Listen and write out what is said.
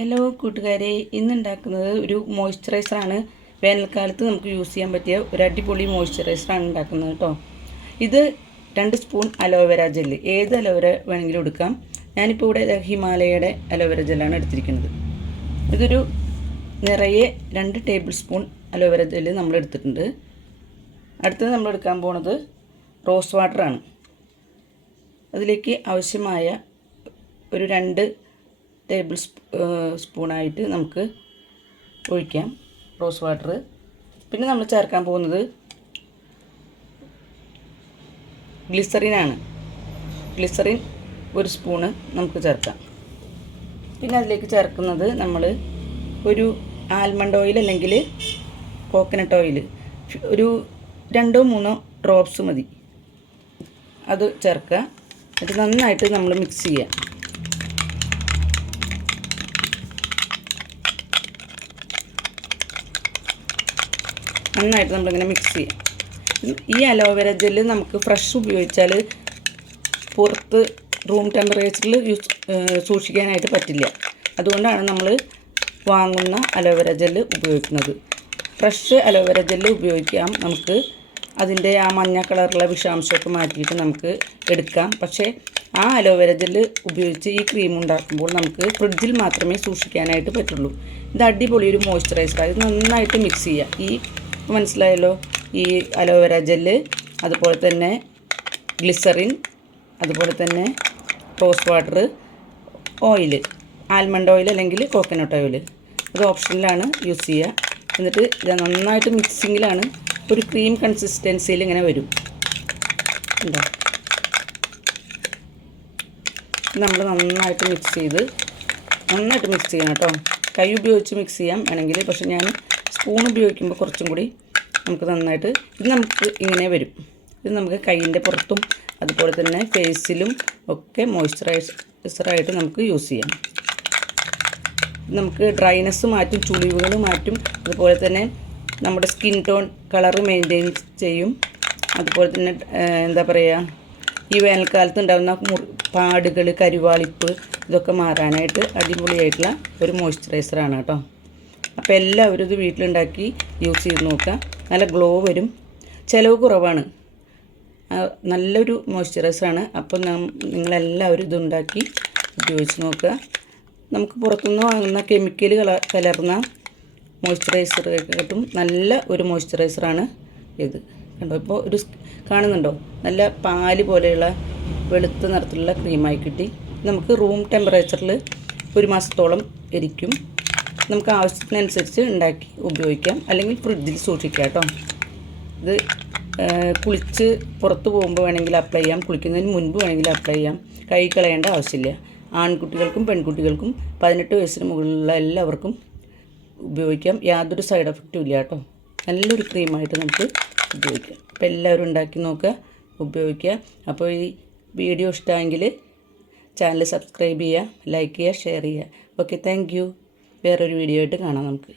Hello കൂട്ടുകാരെ, ഇന്നുണ്ടാക്കുന്നത് ഒരു മോയ്സ്ചറൈസറാണ്. വേനൽക്കാലത്ത് നമുക്ക് യൂസ് ചെയ്യാൻ പറ്റിയ ഒരു അടിപൊളി മോയ്സ്ചറൈസറാണ് ഉണ്ടാക്കുന്നത് കേട്ടോ. ഇത് 2 സ്പൂൺ അലോവേര ജെല്ല്, ഏത് അലോവേര വേണമെങ്കിലും എടുക്കാം. ഞാനിപ്പോൾ ഇവിടെ ഹിമാലയയുടെ അലോവേര ജെല്ലാണ് എടുത്തിരിക്കുന്നത്. ഇതൊരു നിറയെ 2 ടേബിൾ സ്പൂൺ അലോവേര ജെല്ല് നമ്മൾ എടുത്തിട്ടുണ്ട്. അടുത്തത് നമ്മൾ എടുക്കാൻ പോണത് റോസ് വാട്ടറാണ്. അതിലേക്ക് ആവശ്യമായ ഒരു 2 ടേബിൾ സ്പൂണായിട്ട് നമുക്ക് ഒഴിക്കാം റോസ് വാട്ടർ. പിന്നെ നമ്മൾ ചേർക്കാൻ പോകുന്നത് ഗ്ലിസറിനാണ്. ഗ്ലിസറിൻ 1 സ്പൂണ് നമുക്ക് ചേർക്കാം. പിന്നെ അതിലേക്ക് ചേർക്കുന്നത് നമ്മൾ ഒരു ആൽമണ്ട് ഓയിൽ അല്ലെങ്കിൽ കോക്കനട്ട് ഓയിൽ ഒരു 2-3 ഡ്രോപ്സ് മതി, അത് ചേർക്കുക. എന്നിട്ട് നന്നായിട്ട് നമ്മൾ മിക്സ് ചെയ്യുക. നന്നായിട്ട് നമ്മളിങ്ങനെ മിക്സ് ചെയ്യാം. ഈ അലോവേര ജെല്ല് നമുക്ക് ഫ്രഷ് ഉപയോഗിച്ചാൽ പുറത്ത് റൂം ടെമ്പറേച്ചറിൽ സൂക്ഷിക്കാനായിട്ട് പറ്റില്ല. അതുകൊണ്ടാണ് നമ്മൾ വാങ്ങുന്ന അലോവേര ജെല്ല് ഉപയോഗിക്കുന്നത്. ഫ്രഷ് അലോവേര ജെല്ല് ഉപയോഗിക്കാം. നമുക്ക് അതിൻ്റെ ആ മഞ്ഞ കളറുള്ള വിഷാംശമൊക്കെ മാറ്റിയിട്ട് നമുക്ക് എടുക്കാം. പക്ഷേ ആ അലോവേര ജെല്ല് ഉപയോഗിച്ച് ഈ ക്രീം ഉണ്ടാക്കുമ്പോൾ നമുക്ക് ഫ്രിഡ്ജിൽ മാത്രമേ സൂക്ഷിക്കാനായിട്ട് പറ്റുള്ളൂ. ഇത് അടിപൊളി ഒരു മോയ്സ്ചറൈസറാണ്. ഇത് നന്നായിട്ട് മിക്സ് ചെയ്യുക. ഈ മനസ്സിലായല്ലോ, ഈ അലോവേര ജെല്ല്, അതുപോലെ തന്നെ ഗ്ലിസറിൻ, അതുപോലെ തന്നെ rose water, oil, almond oil അല്ലെങ്കിൽ കോക്കനട്ട് ഓയിൽ, ഇത് ഓപ്ഷനിലാണ് യൂസ് ചെയ്യുക. എന്നിട്ട് ഇത് നന്നായിട്ട് മിക്സിങ്ങിലാണ് ഒരു ക്രീം കൺസിസ്റ്റൻസിയിൽ ഇങ്ങനെ വരും. ഉണ്ടോ? നമ്മൾ നന്നായിട്ട് മിക്സ് ചെയ്യണം കേട്ടോ. കൈ ഉപയോഗിച്ച് മിക്സ് ചെയ്യാം വേണമെങ്കിൽ, പക്ഷെ ഞാൻ സ്പൂൺ ഉപയോഗിക്കുമ്പോൾ കുറച്ചും കൂടി നമുക്ക് നന്നായിട്ട് ഇത് നമുക്ക് ഇങ്ങനെ വരും. ഇത് നമുക്ക് കൈയിൻ്റെ പുറത്തും അതുപോലെ തന്നെ ഫേസിലും ഒക്കെ മോയ്സ്ചറൈസറായിട്ട് നമുക്ക് യൂസ് ചെയ്യാം. നമുക്ക് ഡ്രൈനെസ് മാറ്റും, ചുളിവുകൾ മാറ്റും, അതുപോലെ തന്നെ നമ്മുടെ സ്കിൻ ടോൺ കളർ മെയിൻറ്റെയിൻ ചെയ്യും. അതുപോലെ തന്നെ എന്താ പറയുക, ഈ വേനൽക്കാലത്ത് ഉണ്ടാകുന്ന പാടുകൾ, കരുവാളിപ്പ്, ഇതൊക്കെ മാറാനായിട്ട് അടിപൊളിയായിട്ടുള്ള ഒരു മോയ്സ്ചറൈസറാണ് കേട്ടോ. അപ്പോൾ എല്ലാവരും ഇത് വീട്ടിലുണ്ടാക്കി യൂസ് ചെയ്ത് നോക്കുക. നല്ല ഗ്ലോ വരും, ചിലവ് കുറവാണ്, നല്ലൊരു മോയ്സ്ചറൈസറാണ്. അപ്പോൾ നിങ്ങളെല്ലാവരും ഇതുണ്ടാക്കി ഉപയോഗിച്ച് നോക്കുക. നമുക്ക് പുറത്തുനിന്ന് വാങ്ങുന്ന കെമിക്കൽ കലർന്ന മോയ്സ്ചറൈസറായിട്ടും നല്ല ഒരു മോയ്സ്ചറൈസറാണ് ഇത്. കണ്ടോ, ഇപ്പോൾ കാണുന്നുണ്ടോ, നല്ല പാല് പോലെയുള്ള വെളുത്ത നിറത്തിലുള്ള ക്രീമായി കിട്ടി. നമുക്ക് റൂം ടെമ്പറേച്ചറിൽ 1 മാസത്തോളം ഇരിക്കും. നമുക്ക് ആവശ്യത്തിനനുസരിച്ച് ഉണ്ടാക്കി ഉപയോഗിക്കാം, അല്ലെങ്കിൽ ഫ്രിഡ്ജിൽ സൂക്ഷിക്കാം കേട്ടോ. ഇത് കുളിച്ച് പുറത്ത് പോകുമ്പോൾ വേണമെങ്കിൽ അപ്ലൈ ചെയ്യാം, കുളിക്കുന്നതിന് മുൻപ് വേണമെങ്കിൽ അപ്ലൈ ചെയ്യാം. കൈ കളയേണ്ട ആവശ്യമില്ല. ആൺകുട്ടികൾക്കും പെൺകുട്ടികൾക്കും 18 വയസ്സിന് മുകളിലുള്ള എല്ലാവർക്കും ഉപയോഗിക്കാം. യാതൊരു സൈഡ് എഫക്റ്റും ഇല്ല കേട്ടോ. നല്ലൊരു ക്രീമായിട്ട് നമുക്ക് ഉപയോഗിക്കാം. അപ്പോൾ എല്ലാവരും ഉണ്ടാക്കി നോക്കുക, ഉപയോഗിക്കുക. അപ്പോൾ ഈ വീഡിയോ ഇഷ്ടമെങ്കിൽ ചാനൽ സബ്സ്ക്രൈബ് ചെയ്യുക, ലൈക്ക് ചെയ്യുക, ഷെയർ ചെയ്യുക. Okay, thank you. വേറൊരു വീഡിയോ ആയിട്ട് കാണാം നമുക്ക്.